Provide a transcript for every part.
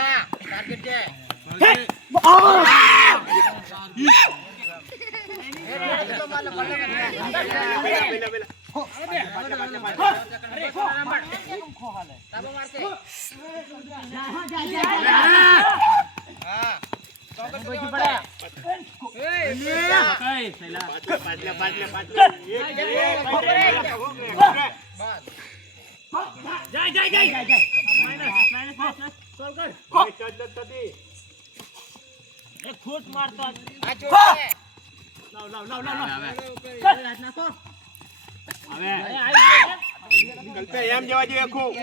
પેલા ટાર્ગેટ છે એમ જવા જોઈએ ખૂબ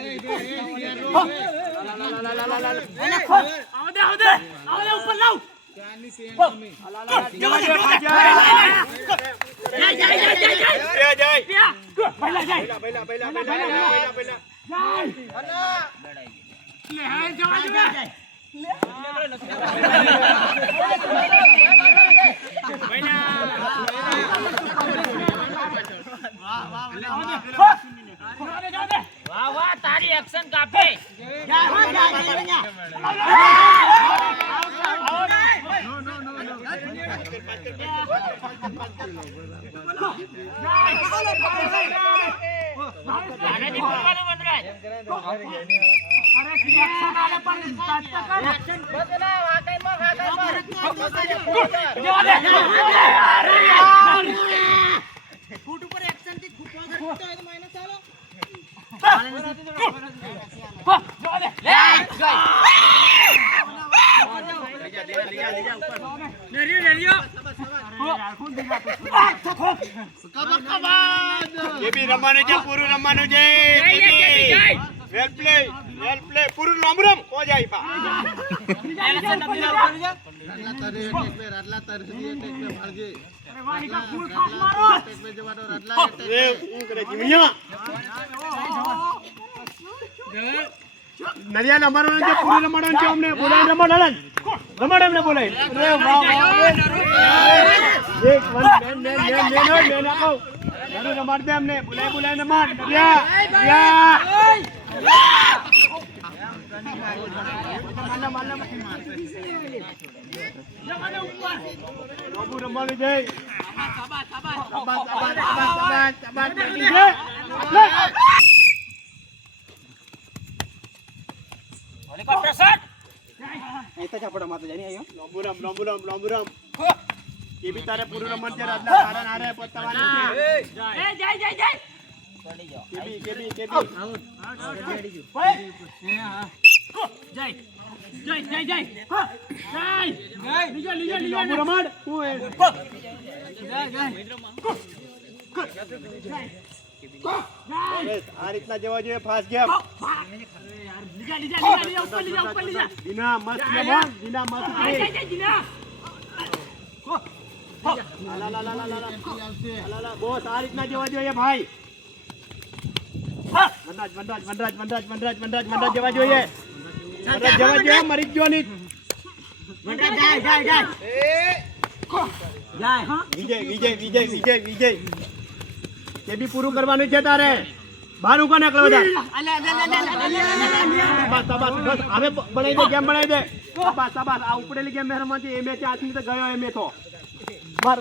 વાહ વાહ તારી એક્શન કાપે ફૂટ ઉપર એક્શન થી ખૂટવા કરતો હોય તો માઈનસ ચાલો રમવાનું છે પૂરું રમવાનું છે વેલ પ્લે પૂરું રમ કો જાય પા નરિયા રમાડવાનું છે પૂરું રમાડવાનું છે અમને બોલાય રમાડ એમને બોલાય એક વન રમાડ દે અમને બોલાય રમાડ રમવાનું છે હેલિકોપ્ટર શોટ ऐसा चपड़ा माता जानी आयो लंबुरम ये भी तारे पूरा रमन के रातला कारण आ रहे पत्तावानी એ જાય પડી જાઓ केबी આઉટ જાય लंबुरम तू है आ રીતના જવા જોઈએ ફાસ્ટ ગેમ લીજા ઉપર લીજા દીના મસ્ત ગેમ દીના મસ્ત લા બોસ આ રીતના જવા જોઈએ ભાઈ વનરાજ જવા જોઈએ જવા જોઈએ મરી ગયો ની વિજય એ બી પૂરું કરવાનું છે તારે બહાર ઉકો ને બધા બસ હવે બનાવી દે ગેમ બનાવી દે બસ આ ઉપડેલી ગેમ મેં રમવાની એ મેચ આટલી તો ગયો એ મેં તો માર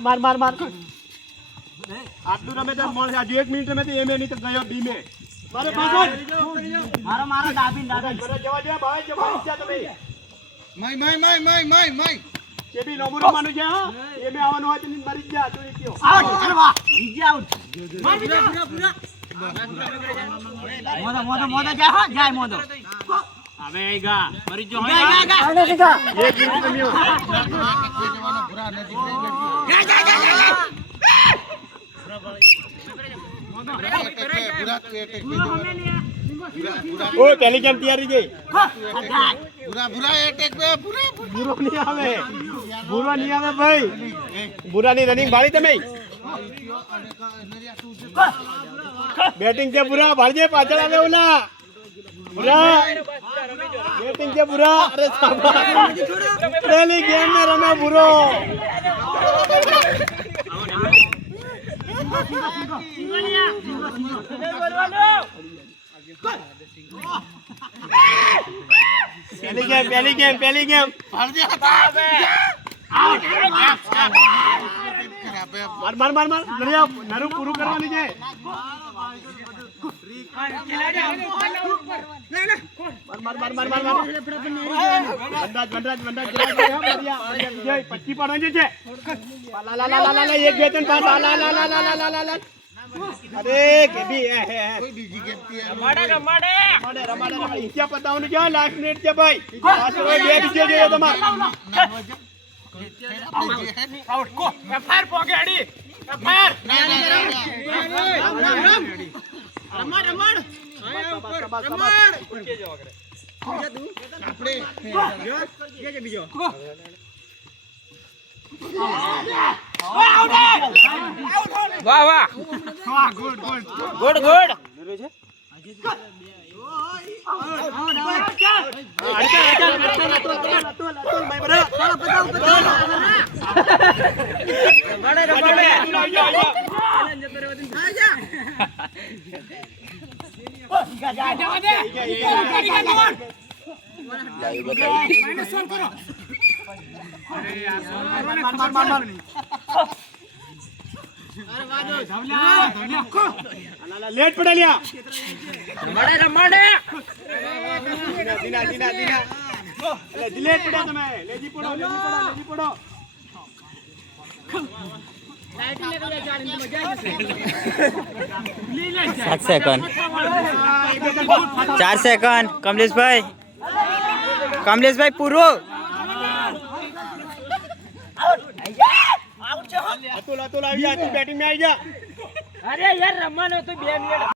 આટલું રમે તો મોણ હજુ 1 મિનિટ રમે તો એ મેં નહીં તો ગયો બી મેં મારો દાબીન જવા દે ભાઈ જવા ઈચ્છા તમે માય એ બી નવું રમવાનું છે હા એ મેં આવવાનું હોય તો મરી જા તું કયો આઉટ કરવા બીજા આઉટ મોદો જાય મોદો હવે આઈગા મરી જો જાય એક મિનિટ રમ્યો ઓ પહેલી ગેમ તૈયારી ગઈ ભૂરો નહીં આવે ભાઈ ભૂરાની રનિંગ ભાળી તમે બેટિંગ છે ભૂરા ભાળજે પાછળ આવે ઓલા ભૂરા બેટિંગ છે ભૂરા અરે પહેલી ગેમ ને રમે ભૂરો પહેલી ગેમ માર નરું પૂરું કરવાની છે પચ્ચી પડવાની છે એક બે ત્રણ પાંચ અરે કેબી રમાડે ઇન્ડિયા પતાવવાનું છે લાસ્ટ મિનિટ છે ભાઈ બે બીજે જોઈએ તમારે વાહ ગુડ લેટ પડેલ્યા રમાડે લેટ પડ્યા તમે લેજી પડો 7 સેકન્ડ 4 સેકન્ડ કમલેશભાઈ પૂરું અતુલ આવી જા તું બેટિંગ માં આવી જા અરે યાર રમવાનો તો 2 મિનિટ